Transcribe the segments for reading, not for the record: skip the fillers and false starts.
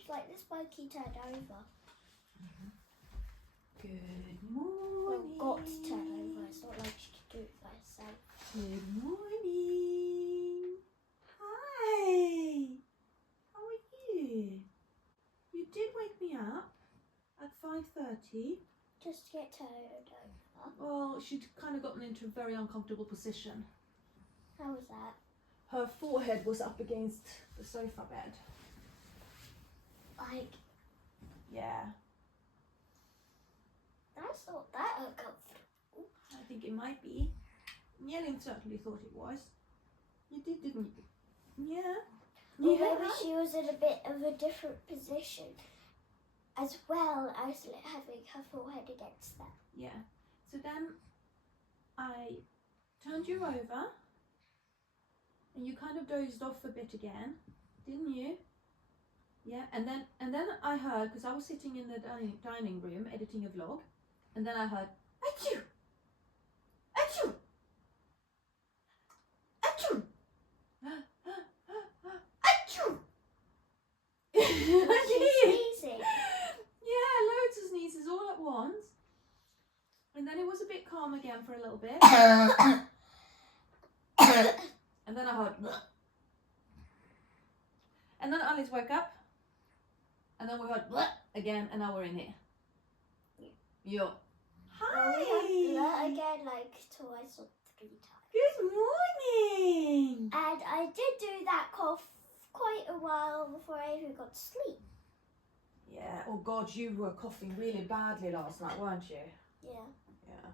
seems like this monkey turned over. Good morning. Well, got to turn over. It's not like she could do it by herself. Good morning. Hi. How are you? You did wake me up at 5:30. Just to get turned over. Well, she'd kind of gotten into a very uncomfortable position. How was that? Her forehead was up against the sofa bed. Like, Yeah, that's not that uncomfortable. I think it might be. Elin certainly thought it was. You did, didn't you? Yeah. Or maybe she was in a bit of a different position, as well as having her forehead against that. Yeah. So then I turned you over and you kind of dozed off a bit again, didn't you? Yeah, and then I heard, because I was sitting in the dining room editing a vlog, and then I heard, achoo! Achoo! Achoo! Achoo! Was she sneezing? Yeah, loads of sneezes all at once. And then it was a bit calm again for a little bit. And then I heard, and then Alice woke up. And then we heard again, and now we're in here. Yo. Hi. We have that again like twice or 3 times. Good morning. And I did do that cough quite a while before I even got to sleep. Yeah. Oh God, you were coughing really badly last night, weren't you? Yeah. Yeah.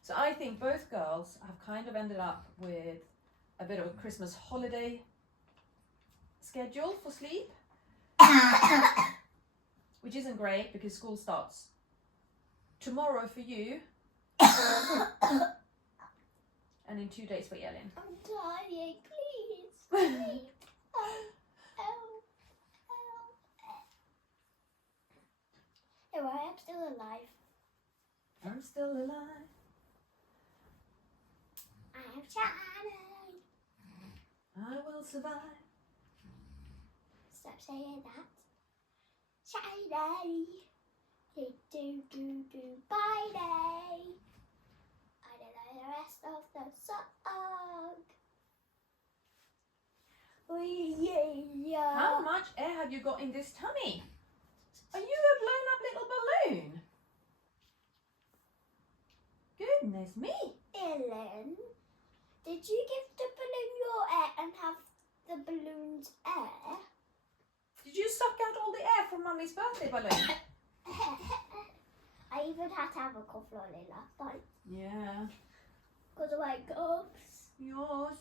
So I think both girls have kind of ended up with a bit of a Christmas holiday schedule for sleep. Which isn't great because school starts tomorrow for you and in 2 days for Elin. I'm dying, please. Please. Oh. Anyway, I'm still alive. I'm still alive. I am shining. I will survive. Stop saying that. Shiny. Do bye day. I don't know the rest of the song. Oh, yeah. How much air have you got in this tummy? Are you a blown up little balloon? Goodness me. Elin, did you give the balloon your air and have the balloon's air? Did you suck out all the air from Mummy's birthday balloon? I even had to have a cough lolly last night Yeah. because of my coughs. Yours.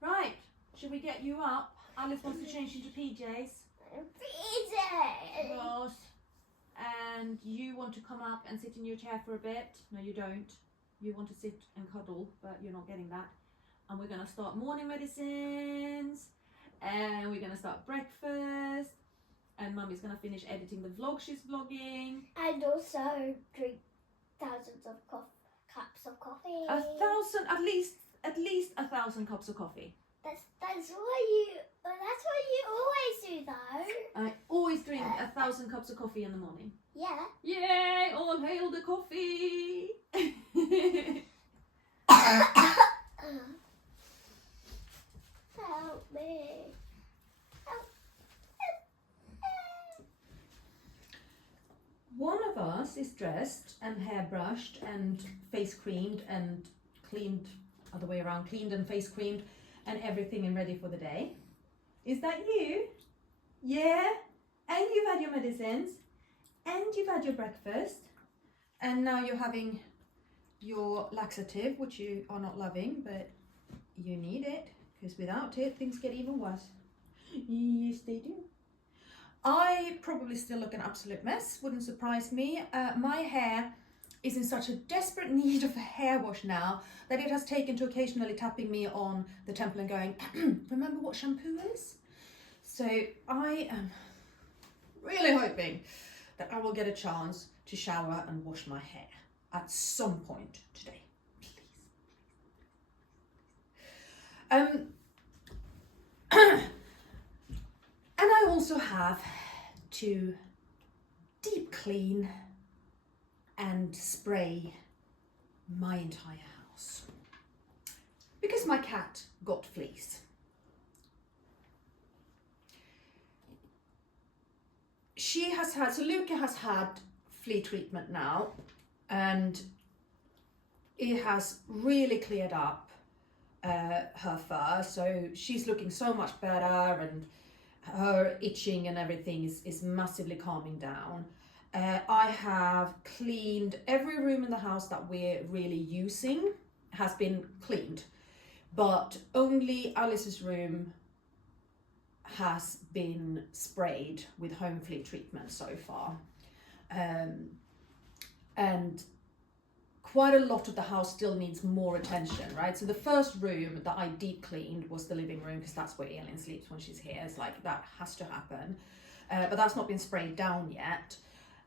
Right. Should we get you up? Alice wants to change into PJs. I'm freezing. Yours. And you want to come up and sit in your chair for a bit. No, you don't. You want to sit and cuddle, but you're not getting that. And we're going to start morning medicines. And we're going to start breakfast. And Mummy's going to finish editing the vlog she's vlogging. And also drink thousands of cups of coffee. 1,000, at least 1,000 cups of coffee. That's what you always do though. I always drink 1,000 cups of coffee in the morning. Yeah. Yay! All hail the coffee! Help me. One of us is dressed and hairbrushed and face creamed and cleaned, other way around, cleaned and face creamed and everything and ready for the day. Is that you? Yeah? And you've had your medicines and you've had your breakfast and now you're having your laxative, which you are not loving, but you need it because without it things get even worse. Yes, they do. I probably still look an absolute mess, wouldn't surprise me. My hair is in such a desperate need of a hair wash now that it has taken to occasionally tapping me on the temple and going, remember what shampoo is? So I am really hoping that I will get a chance to shower and wash my hair at some point today. Please. And I also have to deep clean and spray my entire house because my cat got fleas. So Luca has had flea treatment now, and it has really cleared up her fur, so she's looking so much better, and her itching and everything is massively calming down. I have cleaned every room in the house that we're really using has been cleaned, but only Alice's room has been sprayed with home flea treatment so far. And quite a lot of the house still needs more attention, right? So the first room that I deep cleaned was the living room, because that's where Elin sleeps when she's here. It's like, that has to happen. But that's not been sprayed down yet.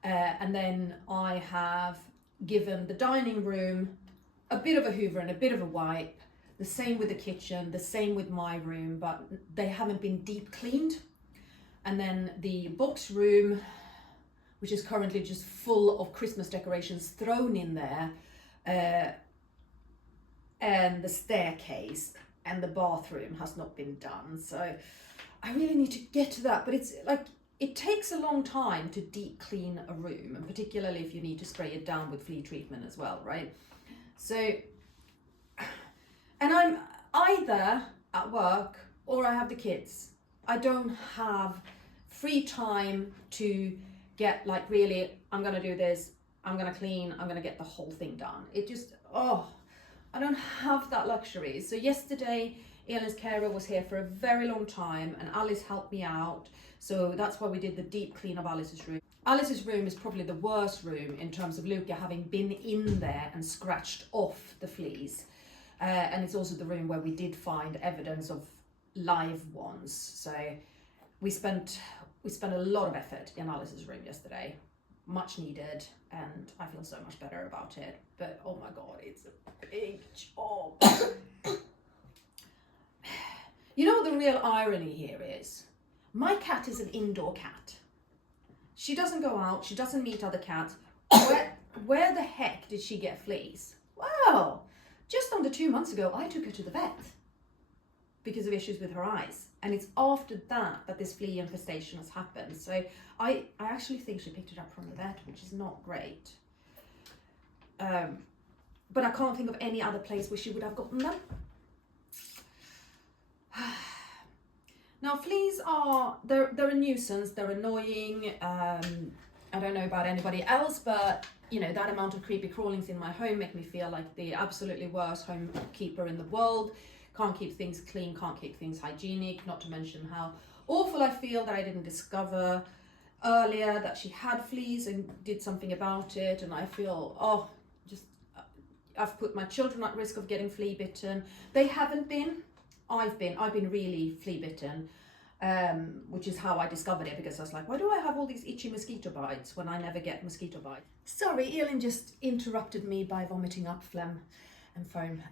And then I have given the dining room a bit of a hoover and a bit of a wipe. The same with the kitchen, the same with my room, but they haven't been deep cleaned. And then the box room, which is currently just full of Christmas decorations thrown in there, and the staircase and the bathroom has not been done. So I really need to get to that, but it's like, it takes a long time to deep clean a room, and particularly if you need to spray it down with flea treatment as well, right? So, and I'm either at work or I have the kids. I don't have free time to get like, really, I'm gonna do this, I'm gonna clean, I'm gonna get the whole thing done. It just, I don't have that luxury. So yesterday, Elin's carer was here for a very long time, and Alice helped me out. So that's why we did the deep clean of Alice's room. Alice's room is probably the worst room in terms of Luca having been in there and scratched off the fleas. And it's also the room where we did find evidence of live ones. So we spent a lot of effort in Alice's room yesterday, much needed, and I feel so much better about it. But oh my God, it's a big job. You know what the real irony here is? My cat is an indoor cat. She doesn't go out, she doesn't meet other cats. Where the heck did she get fleas? Well, just under 2 months ago, I took her to the vet because of issues with her eyes. And it's after that this flea infestation has happened. So I actually think she picked it up from the vet, which is not great. But I can't think of any other place where she would have gotten them. Now, fleas they're a nuisance, they're annoying. I don't know about anybody else, but you know, that amount of creepy crawlings in my home make me feel like the absolutely worst homekeeper in the world. Can't keep things clean, can't keep things hygienic, not to mention how awful I feel that I didn't discover earlier that she had fleas and did something about it. And I feel, I've put my children at risk of getting flea bitten. They haven't been. I've been really flea bitten, which is how I discovered it, because I was like, why do I have all these itchy mosquito bites when I never get mosquito bites? Sorry, Elin just interrupted me by vomiting up phlegm and foam.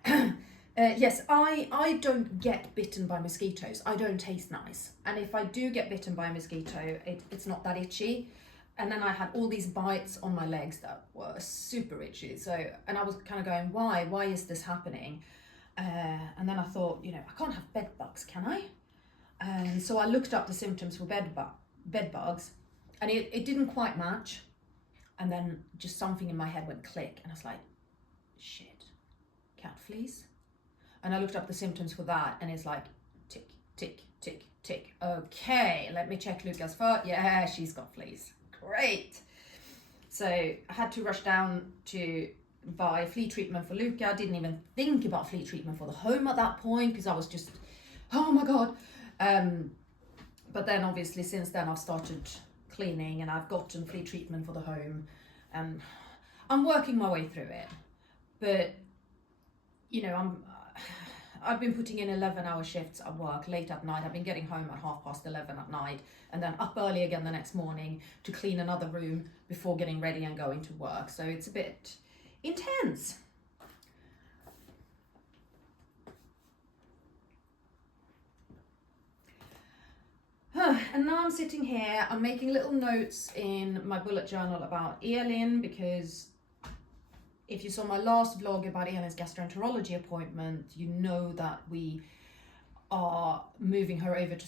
Yes, I don't get bitten by mosquitoes. I don't taste nice. And if I do get bitten by a mosquito, it's not that itchy. And then I had all these bites on my legs that were super itchy. So, and I was kind of going, why? Why is this happening? And then I thought, you know, I can't have bed bugs, can I? And so I looked up the symptoms for bed bugs, and it didn't quite match. And then just something in my head went click, and I was like, shit, cat fleas? And I looked up the symptoms for that, and it's like, tick, tick, tick, tick. Okay, let me check Luca's fur. Yeah, she's got fleas. Great. So I had to rush down to buy flea treatment for Luca. Didn't even think about flea treatment for the home at that point, because I was just, oh my God. But then obviously since then I've started cleaning, and I've gotten flea treatment for the home, and I'm working my way through it. But you know, I've been putting in 11-hour shifts at work late at night. I've been getting home at 11:30 at night, and then up early again the next morning to clean another room before getting ready and going to work. So it's a bit intense. And now I'm sitting here, I'm making little notes in my bullet journal about Elin, because if you saw my last vlog about Elin's gastroenterology appointment, you know that we are moving her over to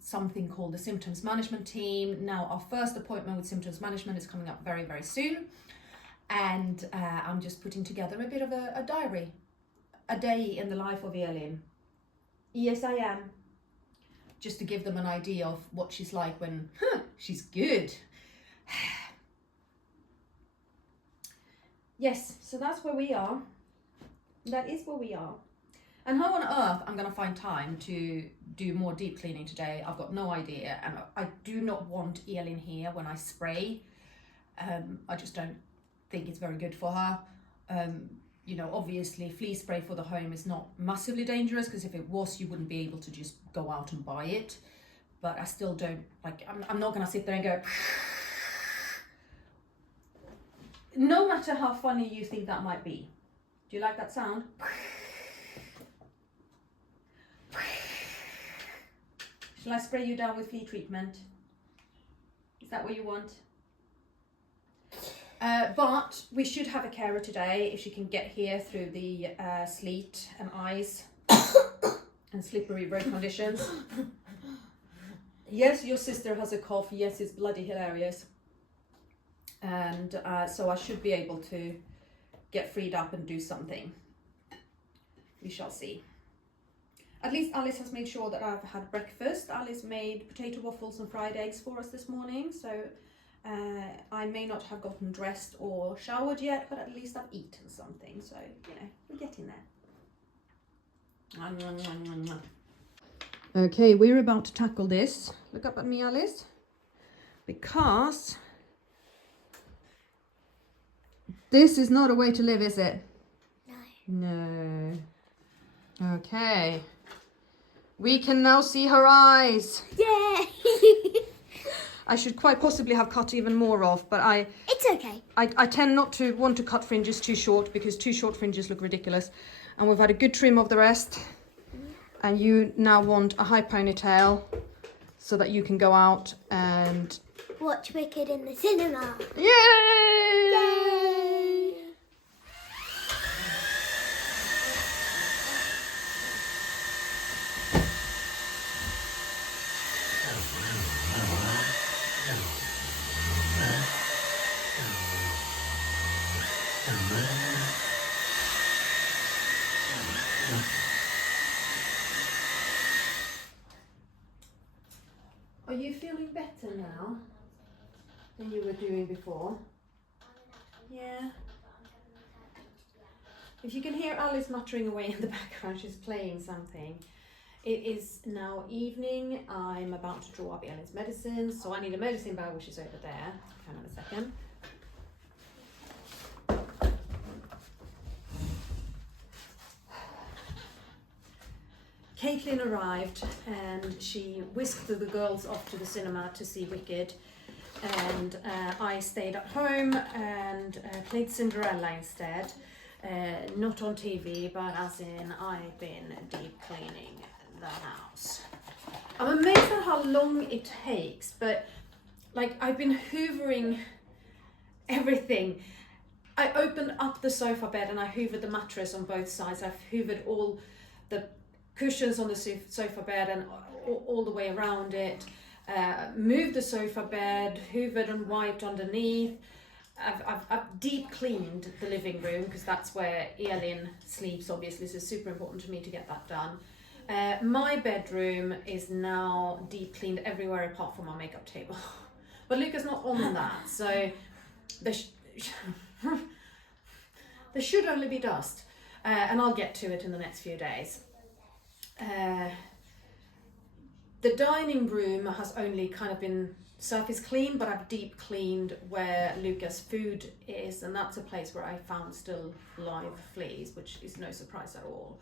something called the symptoms management team. Now our first appointment with symptoms management is coming up very, very soon. And I'm just putting together a bit of a diary, a day in the life of Elin. Yes, I am. Just to give them an idea of what she's like when she's good. Yes, so that's where we are. That is where we are. And how on earth I'm going to find time to do more deep cleaning today, I've got no idea. And I do not want Elin here when I spray. I just don't think it's very good for her. You know, obviously flea spray for the home is not massively dangerous, because if it was, you wouldn't be able to just go out and buy it. But I still don't, like, I'm not going to sit there and go, no matter how funny you think that might be. Do you like that sound? Shall I spray you down with flea treatment? Is that what you want? But we should have a carer today if she can get here through the sleet and ice and slippery road conditions. Yes, your sister has a cough. Yes, it's bloody hilarious. And so I should be able to get freed up and do something. We shall see. At least Alice has made sure that I've had breakfast. Alice made potato waffles and fried eggs for us this morning, so I may not have gotten dressed or showered yet, but at least I've eaten something, so, you know, we're getting there. Okay, we're about to tackle this. Look up at me, Alice. Because this is not a way to live, is it? No. No. Okay. We can now see her eyes. Yay! I should quite possibly have cut even more off, but It's okay. I tend not to want to cut fringes too short, because too short fringes look ridiculous. And we've had a good trim of the rest. And you now want a high ponytail so that you can go out and watch Wicked in the cinema. Yay! Yay! Are you feeling better now than you were doing before? Yeah. If you can hear Alice muttering away in the background, she's playing something. It is now evening. I'm about to draw up Elin's medicines, so I need a medicine bag, which is over there. Hang on a second. Caitlin arrived and she whisked the girls off to the cinema to see Wicked, and I stayed at home and played Cinderella instead. Not on TV, but as in I've been deep cleaning the house. I'm amazed at how long it takes, but like I've been hoovering everything. I opened up the sofa bed and I hoovered the mattress on both sides. I've hoovered all the cushions on the sofa bed and all the way around it. Moved the sofa bed, hoovered and wiped underneath. I've deep cleaned the living room because that's where Elin sleeps, obviously, so it's super important to me to get that done. My bedroom is now deep cleaned everywhere apart from my makeup table. But Luca's not on that, so there should only be dust. And I'll get to it in the next few days. The dining room has only kind of been surface clean, but I've deep cleaned where Luca's food is, and that's a place where I found still live fleas, which is no surprise at all.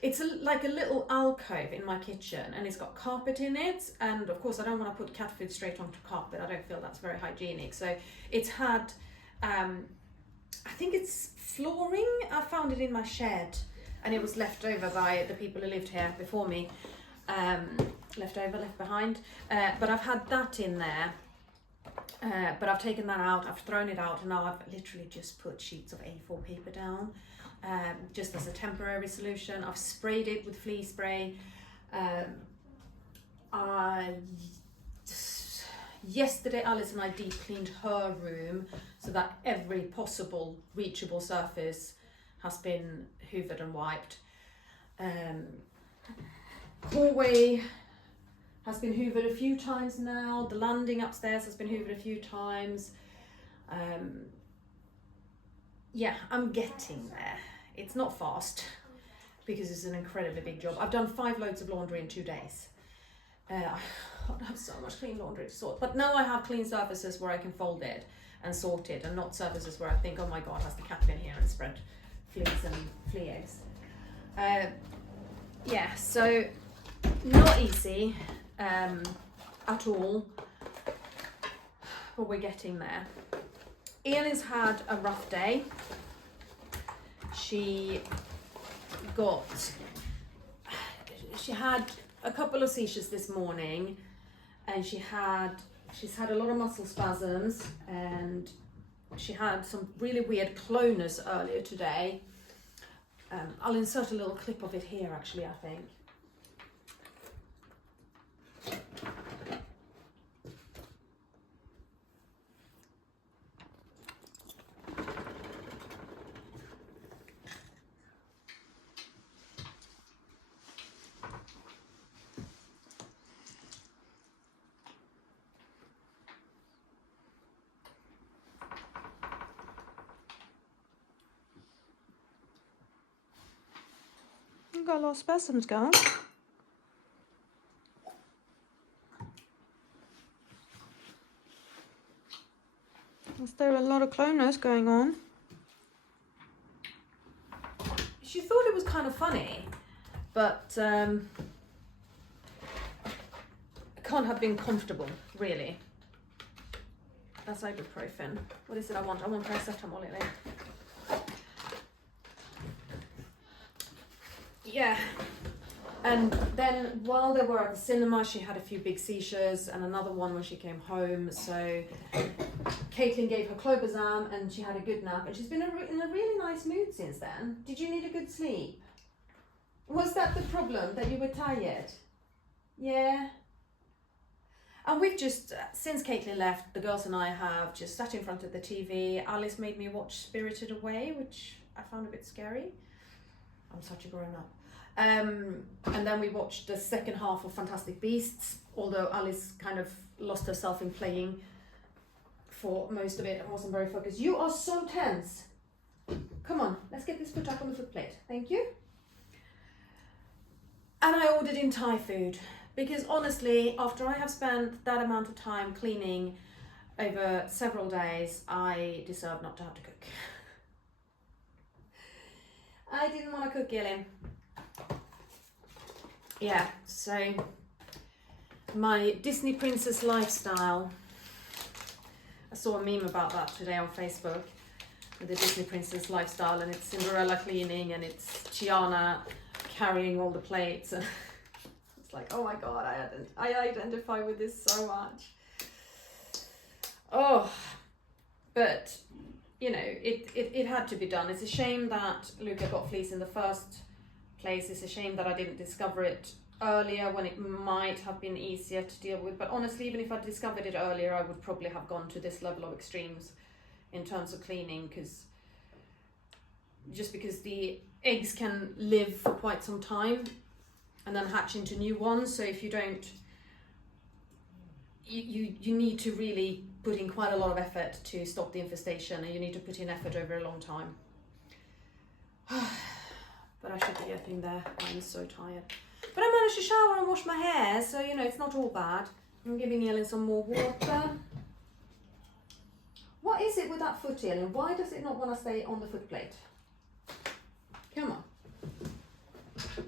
It's like a little alcove in my kitchen, and it's got carpet in it, and of course I don't want to put cat food straight onto carpet. I don't feel that's very hygienic. So it's had I think it's flooring. I found it in my shed, and it was left over by the people who lived here before me. Left behind. But I've had that in there. But I've taken that out, I've thrown it out, and now I've literally just put sheets of A4 paper down, just as a temporary solution. I've sprayed it with flea spray. Yesterday Alice and I deep cleaned her room so that every possible reachable surface has been hoovered and wiped. Hallway has been hoovered a few times now. The landing upstairs has been hoovered a few times. Yeah, I'm getting there. It's not fast because it's an incredibly big job. I've done 5 loads of laundry in 2 days. I have so much clean laundry to sort, but now I have clean surfaces where I can fold it and sort it, and not surfaces where I think, oh my god, has the cat been here and spread fleas and flea eggs. Yeah, so not easy at all, but we're getting there. Elin's had a rough day. She had a couple of seizures this morning, and she's had a lot of muscle spasms, and she had some really weird clonus earlier today. I'll insert a little clip of it here actually, I think. You've got a lot of spasms going. Is there a lot of clonus going on? She thought it was kind of funny, but I can't have been comfortable, really. That's ibuprofen. What is it I want? I want paracetamol, Elin. Yeah, and then while they were at the cinema, she had a few big seizures and another one when she came home. So Caitlin gave her clobazam and she had a good nap, and she's been in a really nice mood since then. Did you need a good sleep? Was that the problem, that you were tired? Yeah. And we've just, since Caitlin left, the girls and I have just sat in front of the TV. Alice made me watch Spirited Away, which I found a bit scary. I'm such a grown-up. And then we watched the second half of Fantastic Beasts, although Alice kind of lost herself in playing for most of it and wasn't very focused. You are so tense. Come on, let's get this put up on the foot plate. Thank you. And I ordered in Thai food because honestly, after I have spent that amount of time cleaning over several days, I deserve not to have to cook. I didn't want to cook, Elin. Yeah, so my Disney princess lifestyle. I saw a meme about that today on Facebook, with the Disney princess lifestyle, and it's Cinderella cleaning and it's Tiana carrying all the plates. And it's like, oh my god, I identify with this so much. Oh, but you know, it had to be done. It's a shame that Luca got fleas in the first place. It's a shame that I didn't discover it earlier when it might have been easier to deal with. But honestly, even if I discovered it earlier, I would probably have gone to this level of extremes in terms of cleaning, because the eggs can live for quite some time and then hatch into new ones. So if you don't, you need to really put in quite a lot of effort to stop the infestation, and you need to put in effort over a long time. But I should be getting there. I'm so tired. But I managed to shower and wash my hair, so you know, it's not all bad. I'm giving Elin some more water. What is it with that foot, Elin? Why does it not want to stay on the foot plate? Come on. Are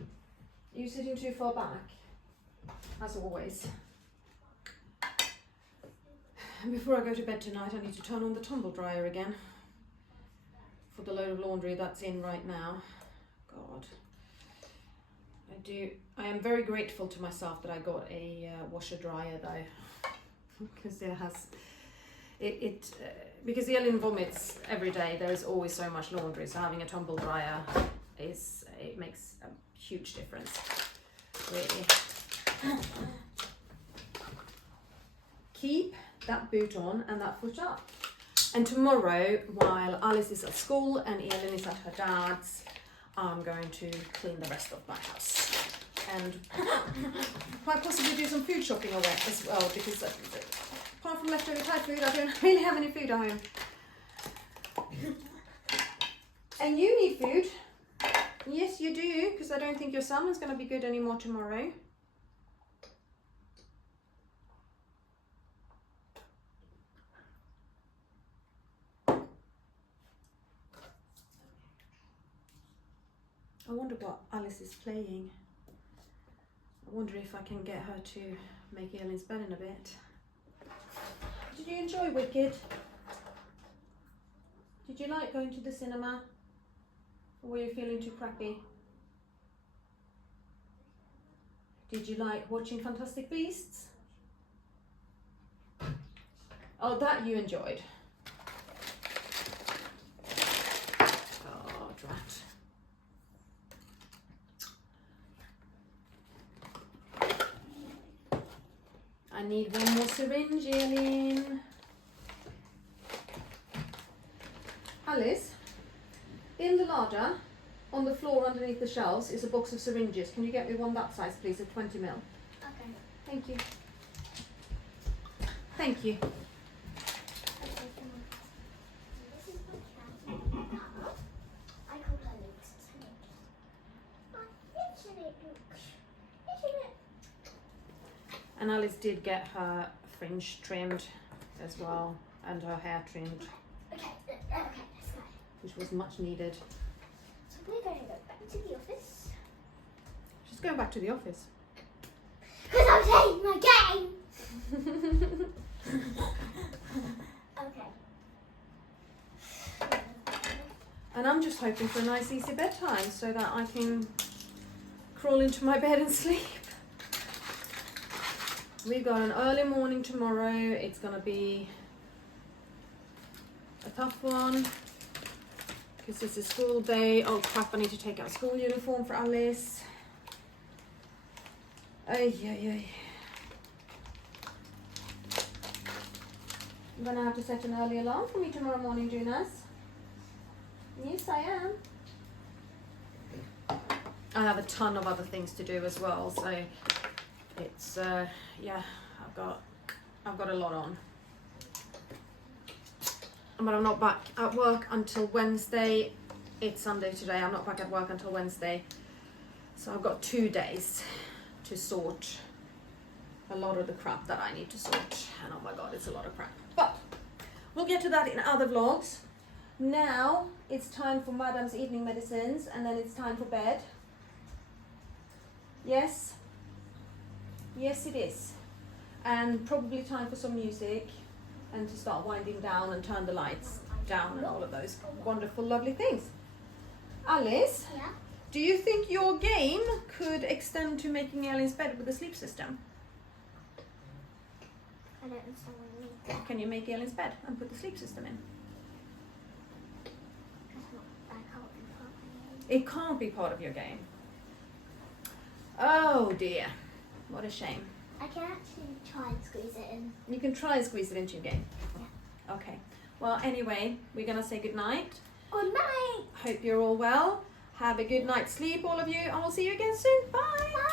you sitting too far back? As always. And before I go to bed tonight, I need to turn on the tumble dryer again for the load of laundry that's in right now. God, I am very grateful to myself that I got a washer dryer though, because because Elin vomits every day. There is always so much laundry, so having a tumble dryer makes a huge difference, really. Keep that boot on and that foot up. And tomorrow, while Alice is at school and Elin is at her dad's, I'm going to clean the rest of my house and quite possibly do some food shopping as well, because apart from leftover Thai food, I don't really have any food at home. And you need food. Yes, you do, because I don't think your salmon's going to be good anymore tomorrow. I wonder what Alice is playing. I wonder if I can get her to make Elin's bed in a bit. Did you enjoy Wicked? Did you like going to the cinema? Or were you feeling too crappy? Did you like watching Fantastic Beasts? Oh, that you enjoyed. Oh, drat. I need one more syringe, Elin. Alice, in the larder, on the floor underneath the shelves, is a box of syringes. Can you get me one that size, please, of 20 ml? Okay. Thank you. Thank you. This is my cat. I call her Luke's snake. Isn't it, Luke? Isn't it? And Alice did get her fringe trimmed as well, and her hair trimmed, Okay, let's go. which was much needed. So we're going to go back to the office. She's going back to the office. Because I'm playing my game! Okay. And I'm just hoping for a nice easy bedtime so that I can crawl into my bed and sleep. We've got an early morning tomorrow. It's gonna be a tough one because it's a school day. Oh crap, I need to take out school uniform for Alice. Ay, ay, ay. I'm gonna have to set an early alarm for me tomorrow morning, Junas. Yes, I am. I have a ton of other things to do as well, so it's yeah, I've got a lot on. But I'm not back at work until Wednesday. It's Sunday today. I'm not back at work until Wednesday, so I've got 2 days to sort a lot of the crap that I need to sort. And oh my god, it's a lot of crap. But we'll get to that in other vlogs. Now it's time for Madam's evening medicines, and then it's time for bed. Yes? Yes, it is. And probably time for some music and to start winding down and turn the lights down and all of those wonderful, lovely things. Alice, Yeah? do you think your game could extend to making Elin's bed with a sleep system? I don't understand what you mean. Can you make Elin's bed and put the sleep system in? I can't be part of it. It can't be part of your game. Oh dear, what a shame. I can actually try and squeeze it in. You can try and squeeze it into your game. Yeah. Okay. Well, anyway, we're gonna say good night. Good night! Hope you're all well. Have a good night's sleep, all of you, and we'll see you again soon. Bye. Bye!